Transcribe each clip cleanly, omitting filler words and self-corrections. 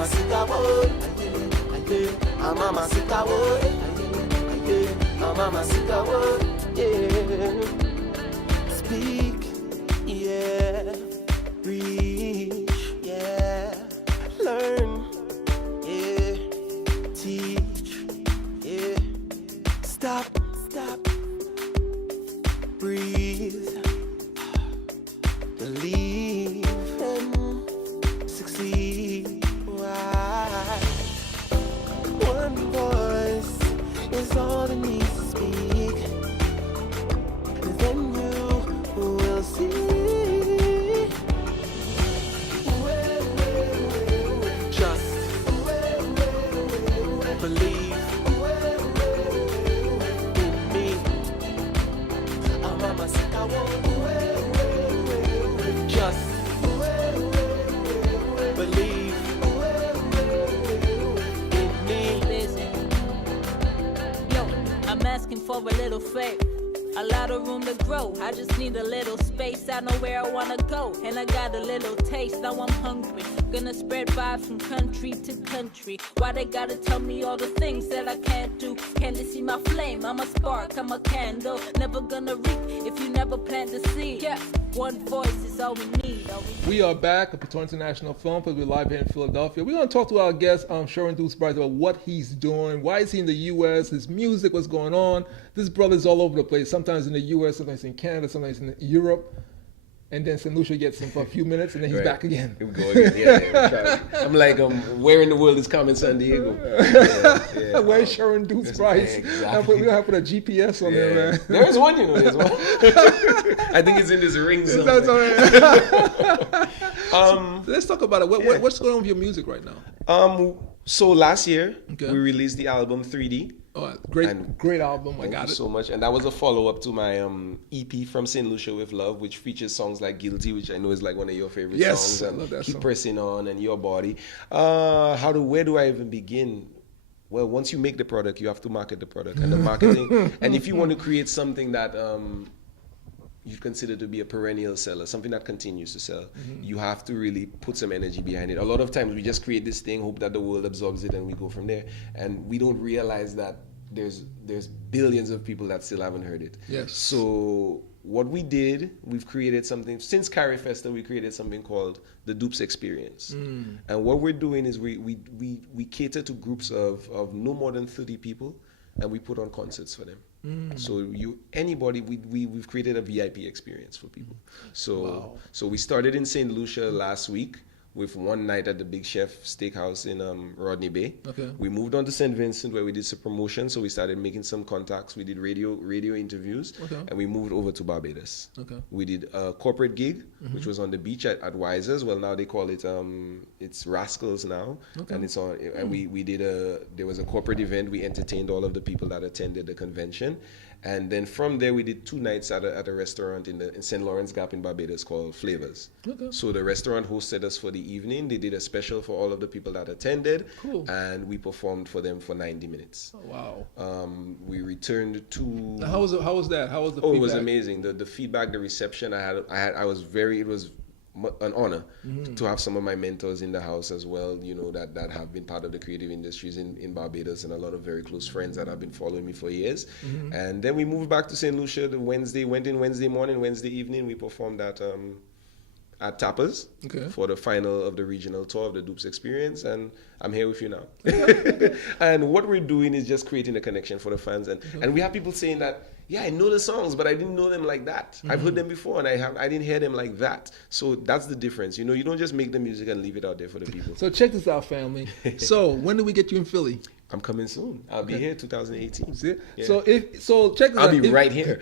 Mamacita boy, I'm Mamacita boy, I'm Mamacita boy, yeah. Speak, yeah. Reach, yeah. Learn, yeah. Teach, yeah. Stop, breathe. Believe and succeed. Why? One voice is all that needs to speak. And then you will see. Just believe in me. I'm a Mamacita. Just believe in me. Listen, yo, I'm asking for a little faith, a lot of room to grow. I just need a little space. I know where I wanna go, and I got a little taste. Now I'm hungry. Gonna spread vibes from country to country. Why they gotta tell me all the things that I can't do? Can they see my flame? I'm a spark, I'm a candle. Never gonna reap if you never plant the seed. Yeah, one voice is all we need. We are back at Piton International Film Festival. We're live here in Philadelphia. We're going to talk to our guest, SHERWINN BRICE, about what he's doing. Why is he in the U.S.? His music, what's going on? This brother's all over the place. Sometimes in the U.S., sometimes in Canada, sometimes in Europe. And then St. Lucia gets him for a few minutes, and then he's back again. We go again. Yeah. I'm like, where in the world is Carmen San Diego? Yeah. Where's SHERWINN BRICE? Exactly. We don't have to put a GPS on there, man. There's one, you know. There's one. I think it's in this ring somewhere. Let's talk about it. What's going on with your music right now? So last year, we released the album 3D. Oh, great album. I got it. Thank you so much. And that was a follow-up to my EP From St. Lucia with Love, which features songs like Guilty, which I know is like one of your favorite songs. I love that Keep song. Pressing On and Your Body. Where do I even begin? Well, once you make the product, you have to market the product. And the marketing, and if you want to create something that you consider to be a perennial seller, something that continues to sell, you have to really put some energy behind it. A lot of times we just create this thing, hope that the world absorbs it, and we go from there. And we don't realize that there's billions of people that still haven't heard it. Yes. So what we did, we've created something, since Carrie Festa, we created something called the DUPES experience. And what we're doing is we cater to groups of no more than 30 people, and we put on concerts for them. So we've created a VIP experience for people. So we started in St. Lucia last week with one night at the Big Chef Steakhouse in Rodney Bay. Okay. We moved on to St. Vincent where we did some promotion. So we started making some contacts. We did radio interviews, and we moved over to Barbados. Okay. We did a corporate gig, which was on the beach at Wiser's. Well, now they call it it's Rascals now, and it's on. And we did there was a corporate event. We entertained all of the people that attended the convention. And then from there, we did 2 nights at a restaurant in St. Lawrence Gap in Barbados called Flavors. Okay. So the restaurant hosted us for the evening. They did a special for all of the people that attended. Cool. And we performed for them for 90 minutes. Oh, wow. We returned to... How was that? How was the feedback? Oh, it was amazing. The feedback, the reception, it was an honor to have some of my mentors in the house as well, you know, that have been part of the creative industries in Barbados, and a lot of very close friends that have been following me for years. And then we moved back to St. Lucia went in Wednesday morning, Wednesday evening. We performed at Tapas for the final of the regional tour of the DUPES experience, and I'm here with you now. And what we're doing is just creating a connection for the fans, and we have people saying that, yeah, I know the songs, but I didn't know them like that. I've heard them before, and I didn't hear them like that. So that's the difference. You know, you don't just make the music and leave it out there for the people. So check this out, family. So when do we get you in Philly? I'm coming soon. I'll be here 2018. See? Yeah. So check this out. I'll be right here.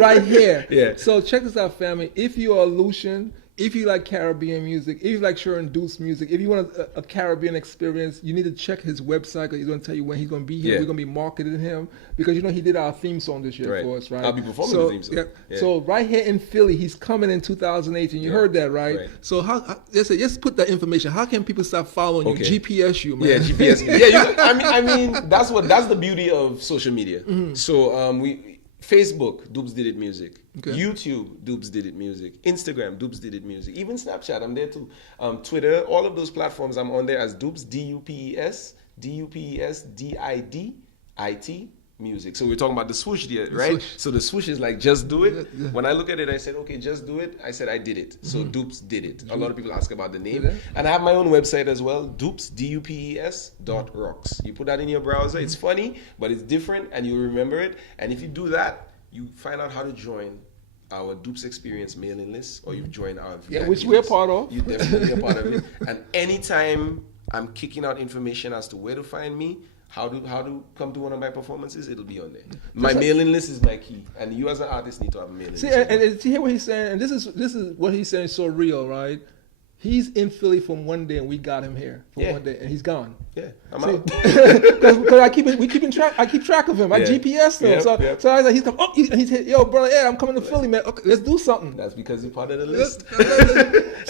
Right here. Yeah. So check this out, family. If you are a Lucian, if you like Caribbean music, if you like SHERWINN music, if you want a Caribbean experience, you need to check his website, because he's going to tell you when he's going to be here. We're going to be marketing him, because you know he did our theme song this year for us, right? I'll be performing the theme song. Yeah. So right here in Philly, he's coming in 2018. You heard that, right? So just put that information. How can people start following you? GPS you, man. Yeah, GPS. Yeah, I mean that's the beauty of social media. So Facebook, Dupes Did It Music. Okay. YouTube, Dupes Did It Music. Instagram, Dupes Did It Music. Even Snapchat, I'm there too. Twitter, all of those platforms, I'm on there as Dupes, DUPES, DUPESDIDIT Music. So we're talking about the swoosh there, right? Swoosh. So the swoosh is like, just do it. Yeah. When I look at it, I said, okay, just do it. I said, I did it. So Dupes did it. A lot of people ask about the name. Yeah. And I have my own website as well, Dupes, DUPES.rocks. You put that in your browser. It's funny, but it's different, and you remember it. And if you do that, you find out how to join our Dupes Experience mailing list, or you join our VIP which we're list. part of. You definitely are part of it. And anytime I'm kicking out information as to where to find me, how to come to one of my performances, it'll be on there. My mailing list is my key, and you as an artist need to have a mailing See, list. and see what he's saying, and this is what he's saying is so real, right? He's in Philly from one day, and we got him here for Yeah. one day, and he's gone. Yeah, I'm See, out. because I keep track of him. I Yeah. GPS him. Yep, so yep. so I was like, he's come. Oh, and he said, "Yo, brother, Ed, I'm coming to Philly, man. Okay, let's do something." That's because you're part of the list. So,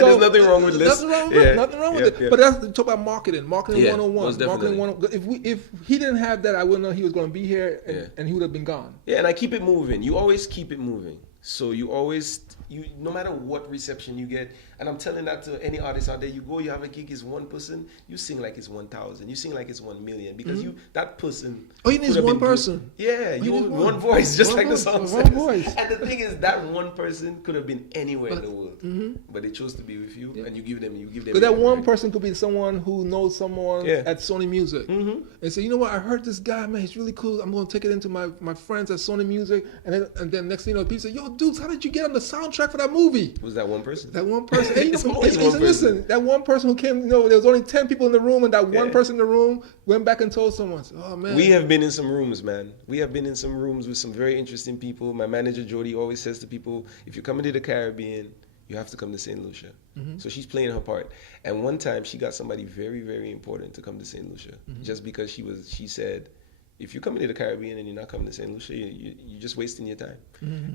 There's nothing wrong with lists. Nothing wrong with Yeah. it. Nothing wrong with Yep, it. yep. But that's talk about marketing. Marketing Yeah, 101. most definitely. Marketing 101. If he didn't have that, I wouldn't know he was going to be here, and, Yeah. and he would have been gone. Yeah, and I keep it moving. You always keep it moving. So you no matter what reception you get, and I'm telling that to any artist out there, you go, you have a gig, it's one person, you sing like it's 1,000, you sing like it's 1 million, because that person. Oh, you need could have one been person. Yeah, You you need one voice, just One like voice, the song one says. voice. And the thing is, that one person could have been anywhere in the world, but they chose to be with you, and you give them. But that one everything. person could be someone who knows someone Yeah. at Sony Music, and say, you know what, I heard this guy, man, he's really cool. I'm going to take it into my friends at Sony Music, and then next thing you know, people say, yo, dudes, how did you get on the soundtrack for that movie? Was that one person? That one person. And, It's and always he one said, person. listen, that one person who came, there was only 10 people in the room, and that one Yeah. person in the room went back and told someone, oh, man. We have been in some rooms, man. We have been in some rooms with some very interesting people. My manager, Jody, always says to people, if you're coming to the Caribbean, you have to come to St. Lucia. So she's playing her part. And one time she got somebody very, very important to come to St. Lucia. Just because she said, if you're coming to the Caribbean and you're not coming to St. Lucia, you're just wasting your time.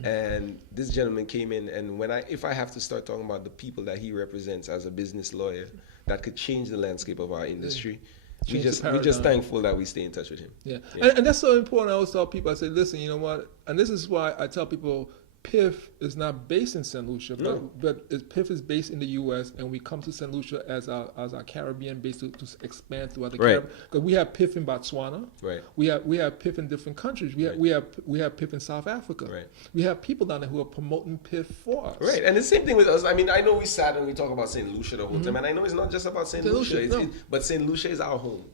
And this gentleman came in, and if I have to start talking about the people that he represents as a business lawyer that could change the landscape of our industry, we're just thankful that we stay in touch with him. Yeah. And that's so important. I always tell people, I say, listen, you know what? And this is why I tell people, PIFF is not based in St. Lucia, but PIFF is based in the U.S., and we come to St. Lucia as our Caribbean base to expand throughout the Caribbean. Because we have PIFF in Botswana. Right. We have PIFF in different countries. We have PIFF in South Africa. Right. We have people down there who are promoting PIFF for us. Right, and the same thing with us. I mean, I know we sat and we talk about St. Lucia the whole time, and I know it's not just about St. Lucia, but St. Lucia is our home.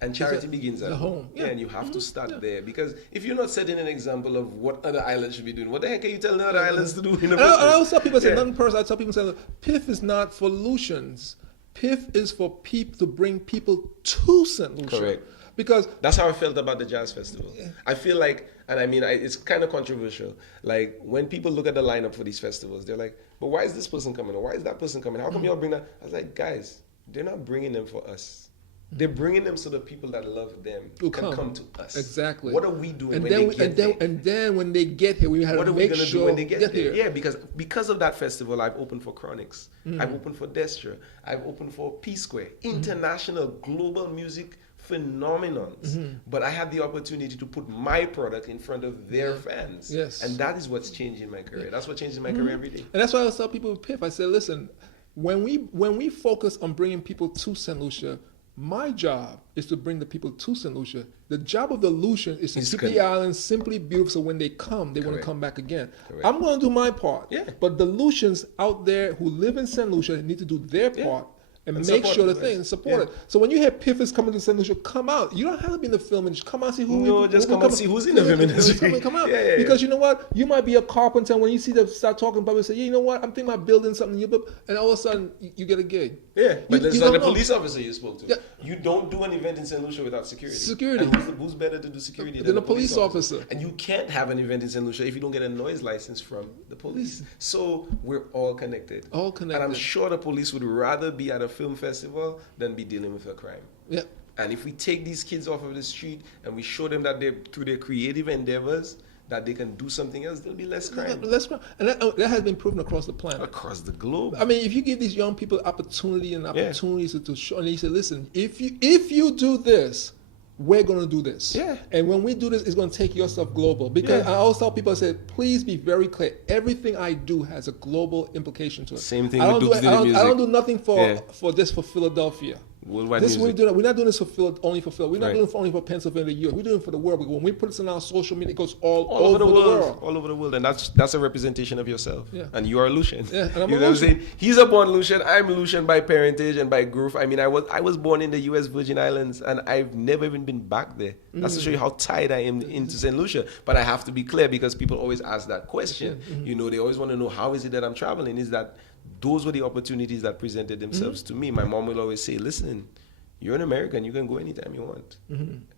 And charity begins at home. Yeah, and you have to start there, because if you're not setting an example of what other islands should be doing, what the heck are you telling other islands to do in the I always tell people, I say, nothing personal. I tell people, PIFF is not for Lucians. PIFF is for people to bring people to St. Lucia. Correct. Because that's how I felt about the jazz festival. I feel like, and I mean, it's kind of controversial. Like, when people look at the lineup for these festivals, they're like, but why is this person coming? Or why is that person coming? How come y'all bring that? I was like, guys, they're not bringing them for us. They're bringing them so the people that love them can come to us. Exactly. What are we doing and when then they get there? And then when they get here, we have what to are we make going to sure do when they get there? here. Yeah, because of that festival, I've opened for Chronics. I've opened for Destra. I've opened for P Square. International, global music phenomenons. But I had the opportunity to put my product in front of their fans. Yes. And that is what's changing my career. That's what changes my career every day. And that's why I always tell people with PIFF, I say, listen, when we focus on bringing people to St. Lucia, my job is to bring the people to St. Lucia. The job of the Lucian is to keep the island simply beautiful, so when they come, they want to come back again. Correct. I'm going to do my part. Yeah. But the Lucians out there who live in St. Lucia need to do their part. And make sure the thing, support it. So when you hear PIFF is coming to St. Lucia, come out. You don't have to be in the film and just come out and see who. No, just come out and see who's in the film industry. Come out. Because you know what? You might be a carpenter, and when you see them start talking about it, say, yeah, you know what? I'm thinking about building something. And all of a sudden, you get a gig. Yeah, but there's like the police officer you spoke to. Yeah. You don't do an event in St. Lucia without security. And who's better to do security than a police officer? And you can't have an event in St. Lucia if you don't get a noise license from the police. So we're all connected. All connected. And I'm sure the police would rather be at a film festival than be dealing with a crime. Yeah. And if we take these kids off of the street and we show them that through their creative endeavors that they can do something else, there'll be less crime. Less crime. And that has been proven across the planet. Across the globe. I mean, if you give these young people opportunities to show, and you say, listen, if you do this, we're going to do this. Yeah. And when we do this, it's going to take your stuff global. Because I always tell people, I say, please be very clear. Everything I do has a global implication to it. Same thing I don't with do, Dupes I don't, music. I don't do nothing Yeah. for Philadelphia. Worldwide This is what music. we're doing. We're not doing this for only for Philly. We're not Right. doing it only for Pennsylvania, US. We're doing it for the world. Because when we put this on our social media, it goes all All over the world. world. All over the world. And that's a representation of yourself. Yeah. And you are Lucian. Yeah, and I'm you a know what I'm Lucian. saying? He's a born Lucian. I'm Lucian by parentage and by growth. I mean, I was born in the US Virgin Islands and I've never even been back there. That's to show you how tied I am into St. Lucia. But I have to be clear because people always ask that question. You know, they always want to know, how is it that I'm traveling? Is that those were the opportunities that presented themselves to me. My mom will always say, listen, you're an American, you can go anytime you want.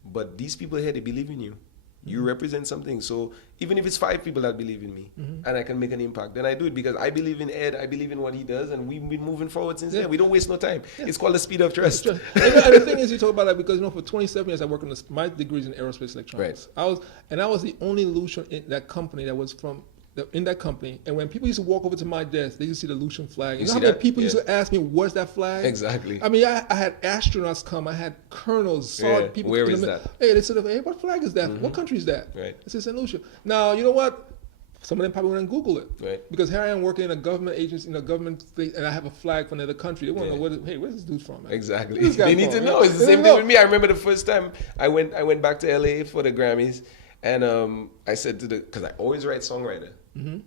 But these people here, they believe in you. You represent something. So even if it's 5 people that believe in me and I can make an impact, then I do it because I believe in Ed, I believe in what he does, and we've been moving forward since then. We don't waste no time. It's called the speed of trust. And the thing is, you talk about that because, for 27 years I worked on this. My degree is in aerospace electronics. I was the only Lucian in that company that was from in that company, and when people used to walk over to my desk, they used to see the Lucian flag. You know how many people used to ask me, "Where's that flag?" Exactly. I mean, I had astronauts come, I had colonels, sergeant people. Where is that? Hey, they said, "Hey, what flag is that? What country is that?" Right. I said, "St. Lucia." Now, you know what? Some of them probably went and Google it. Right. Because here I am working in a government agency, in a government thing, and I have a flag from another country. They want to know, hey, where's this dude from, man? Exactly. Where's this guy They need from, to man? know. It's the They same know. thing with me. I remember the first time I went back to LA for the Grammys, and I said because I always write songwriter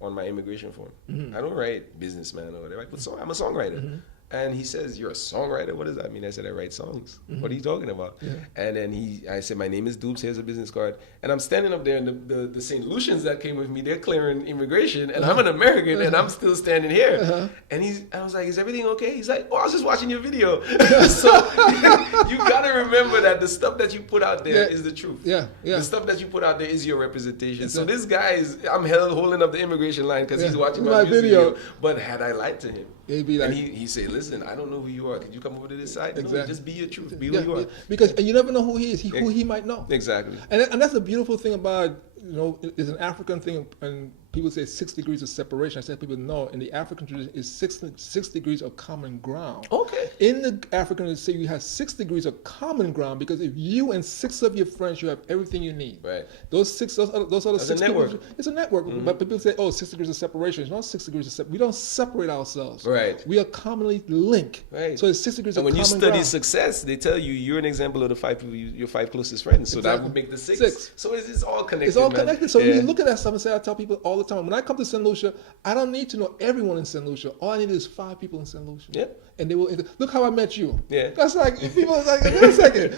on my immigration form. I don't write businessman or whatever. I'm a songwriter. And he says, "You're a songwriter? What does that mean?" I said, "I write songs." "What are you talking about?" And then I said, "My name is Dupes. Here's a business card." And I'm standing up there, and the St. Lucians that came with me, they're clearing immigration, and I'm an American, and I'm still standing here. And I was like, "Is everything okay?" He's like, "Oh, I was just watching your video." So you gotta remember that the stuff that you put out there is the truth. The stuff that you put out there is your representation. So this guy I'm holding up the immigration line because he's watching my music video. But had I lied to him, he'd be like, and he said, "Listen, I don't know who you are. Could you come over to this side?" Exactly. No, just be your truth. Be who you are. Because you never know who he is. Who he might know. Exactly. And that's the beautiful thing about, it's an African thing, and people say 6 degrees of separation. I said people know in the African tradition is 6 degrees of common ground. Okay. In the African tradition, you have 6 degrees of common ground because if you and 6 of your friends, you have everything you need. Right. Those other 6 network. people, it's a network. But people say, 6 degrees of separation. It's not 6 degrees of separation. We don't separate ourselves. Right. We are commonly linked. Right. So it's 6 degrees And of when you common study ground. success, they tell you you're an example of the 5 people, your 5 closest friends. So that would make the 6. So it's all connected. It's all man. connected. So when you look at that stuff and say, I tell people all the time, when I come to St. Lucia, I don't need to know everyone in St. Lucia. All I need is 5 people in St. Lucia. Yep. And they will, look how I met you. Yeah. That's like, people are like, wait a second.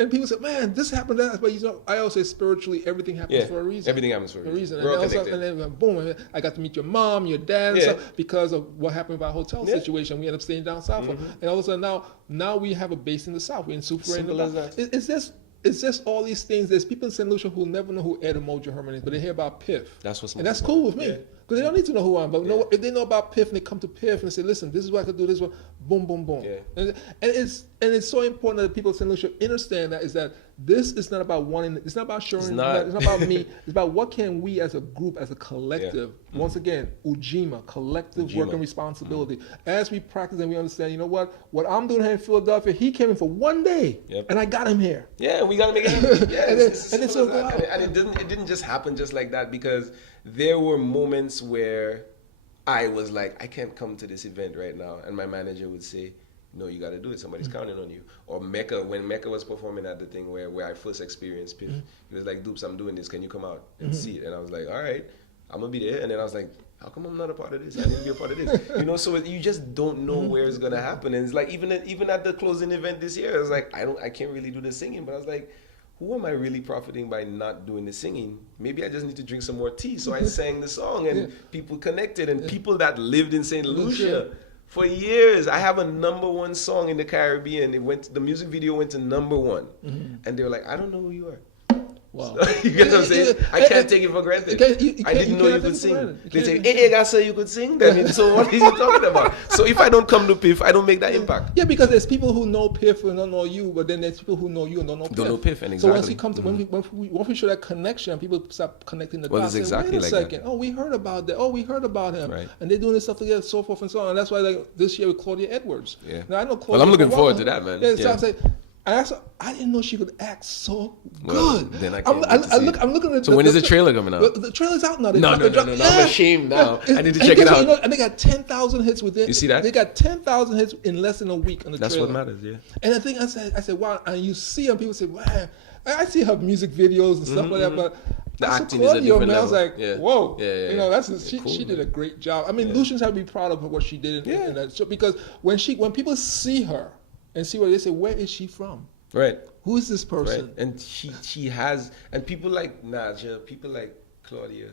And people say, man, this happened, that. But I always say spiritually, everything happens for a reason. Everything happens for a reason. And, We're all also, connected. and then boom, I got to meet your mom, your dad, and stuff because of what happened with our hotel situation. We ended up staying down south. And all of a sudden now we have a base in the south. We're in Super. Simple as that. It's just all these things. There's people in St. Lucia who never know who Ed Umoja Herman is, but they hear about PIFF. That's what's and that's cool with me. Because they don't need to know who I am. But if they know about PIFF and they come to PIFF and they say, listen, this is what I could do, this one, boom, boom, boom. Yeah. And it's so important that the people of St. Lucia understand that is that this is not about one, it's not about Sherwin, it's not about me. It's about what can we as a group, as a collective, once again, Ujima, collective work and responsibility. As we practice and we understand, you know what I'm doing here in Philadelphia, he came in for one day and I got him here. Yeah, we got to make it happen. Yeah, and then so go out. And it didn't just happen just like that because there were moments where I was like, I can't come to this event right now. And my manager would say, no, you got to do it. Somebody's counting on you. Or Mecca, when Mecca was performing at the thing where I first experienced PIFF, he was like, Dupes, I'm doing this. Can you come out and see it? And I was like, all right, I'm going to be there. And then I was like, how come I'm not a part of this? I didn't be a part of this. So you just don't know where it's going to happen. And it's like, even at the closing event this year, I was like, I can't really do the singing. But I was like, who am I really profiting by not doing the singing? Maybe I just need to drink some more tea. So I sang the song and people connected and people that lived in St. Lucia for years. I have a #1 song in the Caribbean. The music video went to #1. And they were like, I don't know who you are. Wow. You get what I'm saying? I can't take it for granted. I didn't know you could sing. They say, hey, guys, so you could sing? Then so what is he talking about? So if I don't come to PIFF, I don't make that impact. Yeah, because there's people who know PIFF and don't know you, but then there's people who know you and don't know PIFF. Don't know PIFF, and exactly. So once we come to, once we show that connection, people start connecting the dots. It's exactly wait a second. Oh, we heard about that. Oh, we heard about him. Right. And they're doing this stuff together, so forth and so on. And that's why, like, this year with Claudia Edwards. Yeah. Now, I know Claudia. Well, I'm looking forward to that, man. Yeah, so I say, I didn't know she could act so Well, good. then I can't wait to see it. I'm looking at. So when is the trailer coming out? The trailer's out now. No. I'm ashamed now. I need to check it guess what, out. you know, and they got 10,000 hits within. You see that? They got 10,000 hits in less than a week on the That's trailer. what matters, yeah. And the thing I said, wow. And you see them, people say, wow. I see her music videos and stuff like that, but The I saw acting is a Claudio, different man, I was level. like, Yeah. whoa. Yeah. You know, that's Cool, she did man. a great job. I mean, Lucian's have to be proud of what she did in that show, because when people see her and see what they say, where is she from? Right. Who is this person? Right. And she has, and people like Naja, people like Claudia,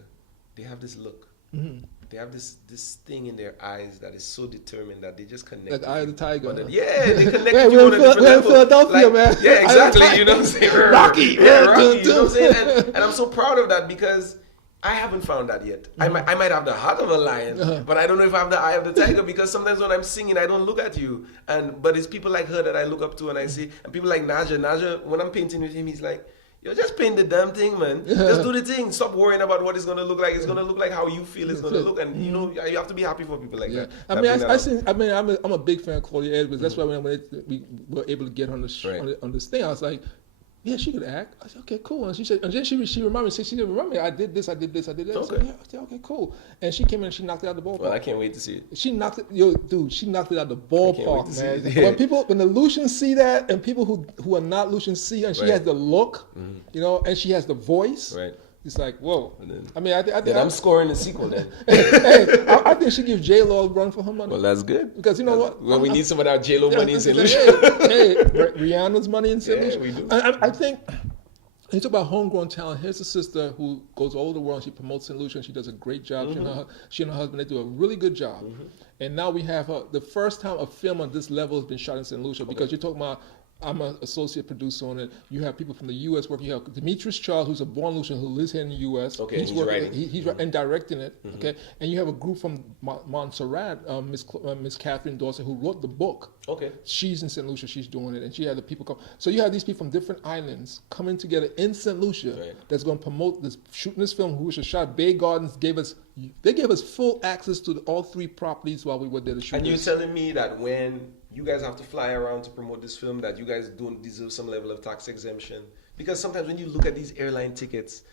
they have this look. Mm-hmm. They have this thing in their eyes that is so determined that they just connect. Like Eye of the Tiger. Huh? Yeah, they connect Yeah, with you on a different we're in level. Philadelphia, man. Yeah, exactly. You know what I'm saying? Rocky. Yeah, Rocky. You know what I'm saying? And I'm so proud of that, because I haven't found that yet. I might have the heart of a lion, but I don't know if I have the eye of the tiger, because sometimes when I'm singing, I don't look at you. But it's people like her that I look up to and I see, and people like Naja. Naja, when I'm painting with him, he's like, yo, just paint the damn thing, man. Just do the thing. Stop worrying about what it's gonna look like. It's gonna look like how you feel it's gonna look, and you know you have to be happy for people like that. I mean, I'm a big fan of Claudia Edwards. That's why when we were able to get her on on this thing, I was like, yeah, she could act. I said, okay, cool. And she said, and then she reminded me, she didn't remember me. I did this. Okay. I said, okay, cool. And she came in and she knocked it out of the ballpark. Well, I can't wait to see it. She knocked it, she knocked it out of the ballpark, man. Yeah. When the Lucians see that, and people who are not Lucians see her, and she has the look, you know, and she has the voice. Right. It's like, whoa. Then, I mean, I'm scoring the sequel then. I think she gives J-Lo a run for her money. Well, that's good. Because you know what? Well, we need some of that J-Lo money in St. Lucia. Hey, Rihanna's money in St. Lucia. we do. I think, you talk about homegrown talent. Here's a sister who goes all over the world and she promotes St. Lucia and she does a great job. She and her husband, they do a really good job. And now we have her, the first time a film on this level has been shot in St. Lucia, because you're talking about, I'm an associate producer on it. You have people from the U.S. working. You have Demetrius Charles, who's a born Lucian who lives here in the U.S. Okay, he's working, writing. He's and directing it. Okay, and you have a group from Montserrat, Miss Catherine Dawson, who wrote the book. Okay. She's in St. Lucia. She's doing it, and she had the people come. So you have these people from different islands coming together in St. Lucia. Right. That's going to promote this shooting this film. Who was shot. Bay Gardens gave us full access to all three properties while we were there to shoot. And you're telling me that when you guys have to fly around to promote this film, that you guys don't deserve some level of tax exemption? Because sometimes when you look at these airline tickets,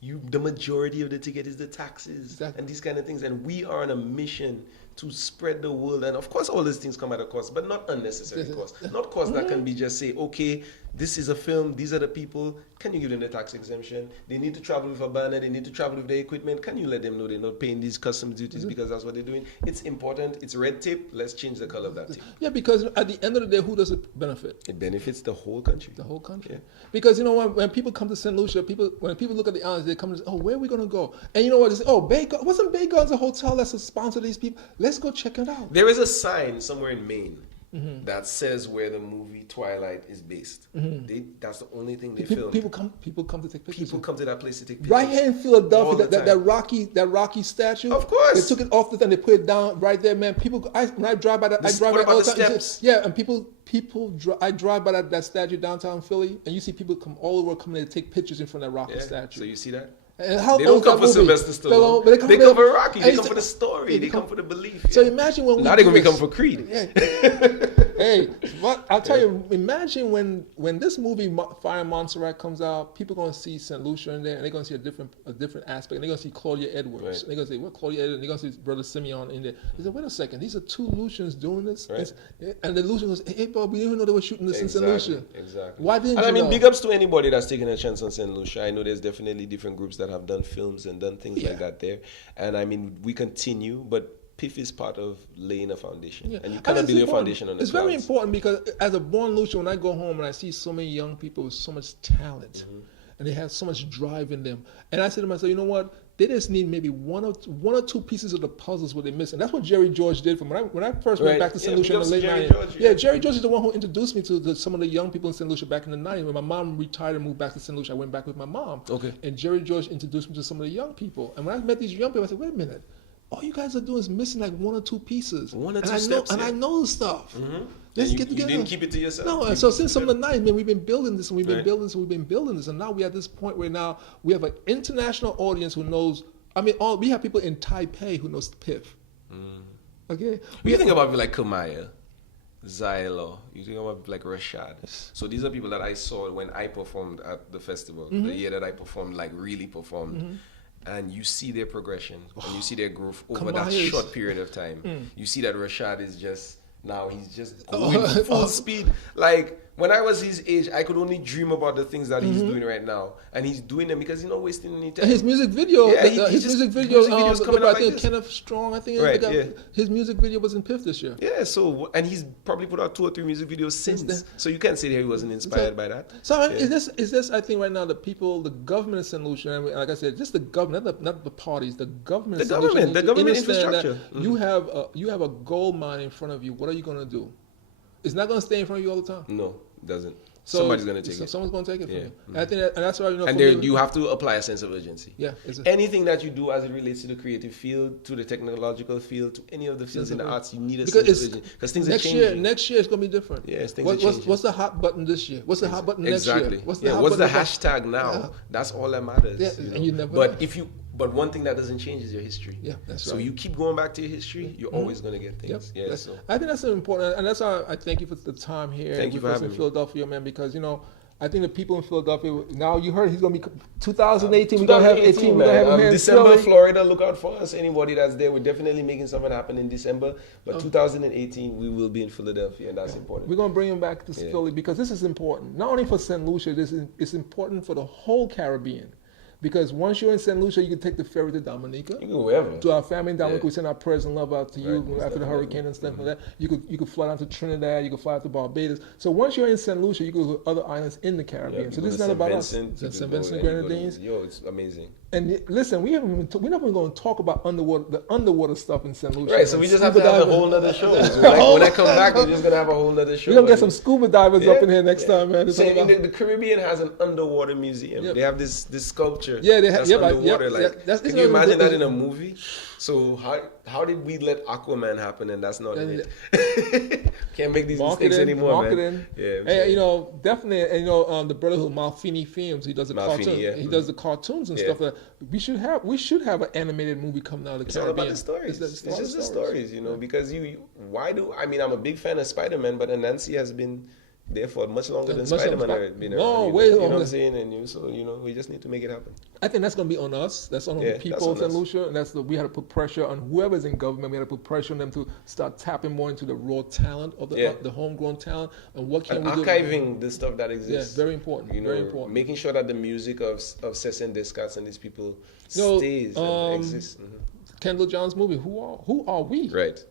the majority of the ticket is the taxes and these kind of things. And we are on a mission to spread the word. And of course, all these things come at a cost, but not unnecessary cost. Not cost that can be just say, okay, this is a film, these are the people, can you give them the tax exemption? They need to travel with a banner, they need to travel with their equipment. Can you let them know they're not paying these customs duties because that's what they're doing? It's important, it's red tape, let's change the color of that tape. Yeah, because at the end of the day, who does it benefit? It benefits the whole country. The whole country. Yeah. Because you know when people come to St. Lucia, when people look at the islands, they come and say, oh, where are we going to go? And you know what? They say, oh, wasn't Bay Gardens a hotel that's a sponsor of these people? Let's go check it out. There is a sign somewhere in Maine that says where the movie Twilight is based. That's the only thing they filmed. People come to take pictures. People come to that place to take pictures. Right here in Philadelphia, All the that Rocky statue. Of course. They took it off and they put it down right there, man. When I drive by that, I drive by all the time. Steps? Yeah, and I drive by that statue downtown Philly, and you see people come all over coming to take pictures in front of that Rocky statue. So you see that? And how they don't come for Sylvester Stallone. They come for Rocky. They come for the story. They come for the belief. So imagine when now they're gonna come for Creed. Yeah. Hey, I'll tell you. Imagine when this movie Fire Montserrat comes out, people are gonna see St. Lucia in there, and they're gonna see a different aspect. And they're gonna see Claudia Edwards. Right. And they're gonna say, "What Claudia Edwards?" And they're gonna see Brother Simeon in there. They say, "Wait a second, these are two Lucians doing this." Right. And the Lucian goes, "Hey, Bob, we didn't even know they were shooting this in St. Lucia." Exactly. Why didn't and you I mean, know? big ups to anybody that's taking a chance on St. Lucia. I know there's definitely different groups that have done films and done things like that there. And I mean, we continue, but PIFF is part of laying a foundation. And you cannot build your foundation on the It's very important because as a born Lucian, when I go home and I see so many young people with so much talent and they have so much drive in them, and I say to myself, you know what? They just need maybe one or two pieces of the puzzles where they miss. And that's what Jerry George did from when I first went back to St. Lucia in the late 90s. Jerry George is the one who introduced me to some of the young people in St. Lucia back in the 90s. When my mom retired and moved back to St. Lucia, I went back with my mom. Okay. And Jerry George introduced me to some of the young people. And when I met these young people, I said, wait a minute. All you guys are doing is missing like one or two pieces. One or two steps. I know stuff. Let's get together. You didn't keep it to yourself. No, and so since some of the 90s, man, we've been building this and we've been building this and we've been building this. And now we're at this point where now we have an international audience who knows. I mean, we have people in Taipei who knows PIFF. Okay? What do you think about people like Kamaya? Zylo. You think about like Rashad. So these are people that I saw when I performed at the festival, the year that I performed, like really performed. And you see their progression and you see their growth over that short period of time. You see that Rashad is just, now he's just going full speed. Like, when I was his age, I could only dream about the things that he's doing right now, and he's doing them because he's not wasting any time. And his music video, his music video, coming I out think like Kenneth Strong, I think right, his music video was in PIFF this year. Yeah, so, and he's probably put out 2 or 3 music videos since. So you can't say that he wasn't inspired by that. So is this? I think right now the people, the government solution, and like I said, just the government, not the parties, the government. The government infrastructure. You have a gold mine in front of you. What are you going to do? It's not going to stay in front of you all the time. No, it doesn't. So somebody's going to take it. Someone's going to take it from you. And I think and that's why and there you have to apply a sense of urgency. Yeah. Anything that you do as it relates to the creative field, to the technological field, to any of the fields in the arts, you need a sense of urgency because things are changing. Next year it's going to be different. Yes, things are changing. What's the hot button this year? What's the hot button next year? What's the hashtag now? Yeah. That's all that matters. Yeah, and you never. But one thing that doesn't change is your history. Yeah, that's right. So you keep going back to your history, you're always going to get things. Yep. Yeah, I think that's important, and that's why I thank you for the time here. Thank you for having me in Philadelphia, man. Because I think the people in Philadelphia now. You heard he's going to be 2018. We're going to have 18. We're going to have him here December, Florida. Look out for us. Anybody that's there, we're definitely making something happen in December. But 2018, we will be in Philadelphia, and that's important. We're going to bring him back to Philly because this is important. Not only for St. Lucia, it's important for the whole Caribbean. Because once you're in St. Lucia, you can take the ferry to Dominica. You can go wherever. To our family in Dominica, we send our prayers and love out to you Right, after the hurricane and stuff like that. You could fly down to Trinidad. You could fly out to Barbados. So once you're in St. Lucia, you go to other islands in the Caribbean. So this is not about us. St. Vincent, Grenadines. It's amazing. And listen, we're not even going to talk about the underwater stuff in St. Lucia. Right, so we just have to have a whole other show. When I come back, we're just going to have a whole other show. We're going to get some scuba divers up in here next time, man. So the Caribbean has an underwater museum. They have this sculpture. Yeah, they have. Underwater, can you imagine that in a movie? So how did we let Aquaman happen and that's not in it? Can't make these mistakes anymore, man. Yeah, and definitely, and the brother who Malfini Films, he does the cartoons. He does the cartoons and stuff. We should have an animated movie coming out of the Caribbean. All about the stories. It's just the stories, because I'm a big fan of Spider-Man, but Anansi has been there for much longer than Spider-Man has been around. No, way longer. You know what I'm saying? And we just need to make it happen. I think that's going to be on us. That's on the people of St. Lucia. And we had to put pressure on whoever's in government. We had to put pressure on them to start tapping more into the raw talent of the homegrown talent. And what can we do? Archiving the stuff that exists. Yeah, very important. Very important. Making sure that the music of Cess and Descartes and these people stays and exists. Kendall John's movie, Who Are We? Right.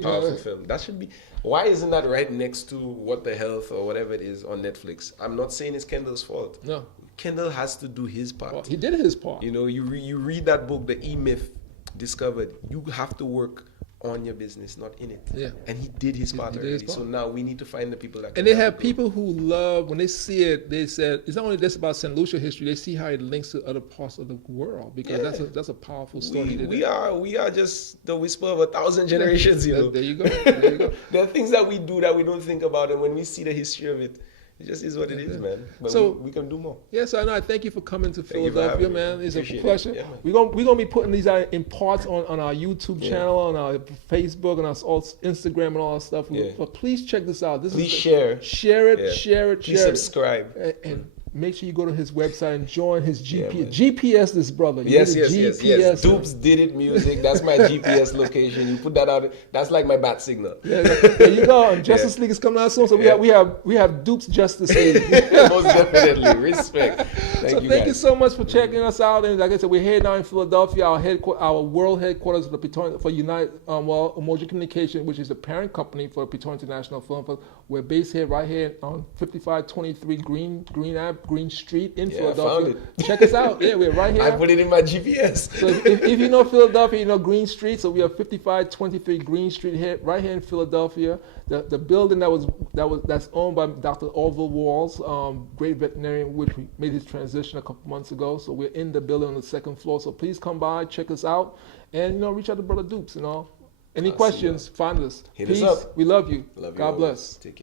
Powerful film. That should be. Why isn't that right next to What the Health or whatever it is on Netflix? I'm not saying it's Kendall's fault. No. Kendall has to do his part. Well, he did his part. You read that book, The E-Myth Discovered. You have to work on your business, not in it. Yeah. And he did his part already. So now we need to find the people that can. And they have people who love, when they see it, they said, it's not only just about St. Lucia history, they see how it links to other parts of the world, because that's a powerful story. We are just the whisper of 1,000 generations, There you go. There you go. There are things that we do that we don't think about, and when we see the history of it, it just is what it is, man. But so we can do more. Yes, I know. I thank you for coming to Philadelphia, man. It's a pleasure. Yeah, we're gonna be putting these out in parts on our YouTube channel, on our Facebook, and our Instagram, and all that stuff. But please check this out. Please share it. Please subscribe. And make sure you go to his website and join his GPS. This brother. Yes. Dupes did it music. That's my GPS location. You put that out. That's like my bat signal. Yeah, there you go. And Justice League is coming out soon, so we have Dupes Justice League. Most definitely. Respect. Thank you so much for checking us out. And like I said, we're here now in Philadelphia, our world headquarters of the Piton for Umoja Communication, which is the parent company for Piton International Film Festival. We're based here, right here on 5523 Green Street in Philadelphia. Check us out. Yeah, we're right here. I put it in my GPS. So if you know Philadelphia, you know Green Street. So we are 5523 Green Street here, right here in Philadelphia. The building that's owned by Dr. Orville Walls, great veterinarian, which we made his transition a couple months ago. So we're in the building on the second floor. So please come by, check us out, and reach out to Brother Dupes. Any questions? Find us. Hit us up. We love you. Love you. God bless. Take care.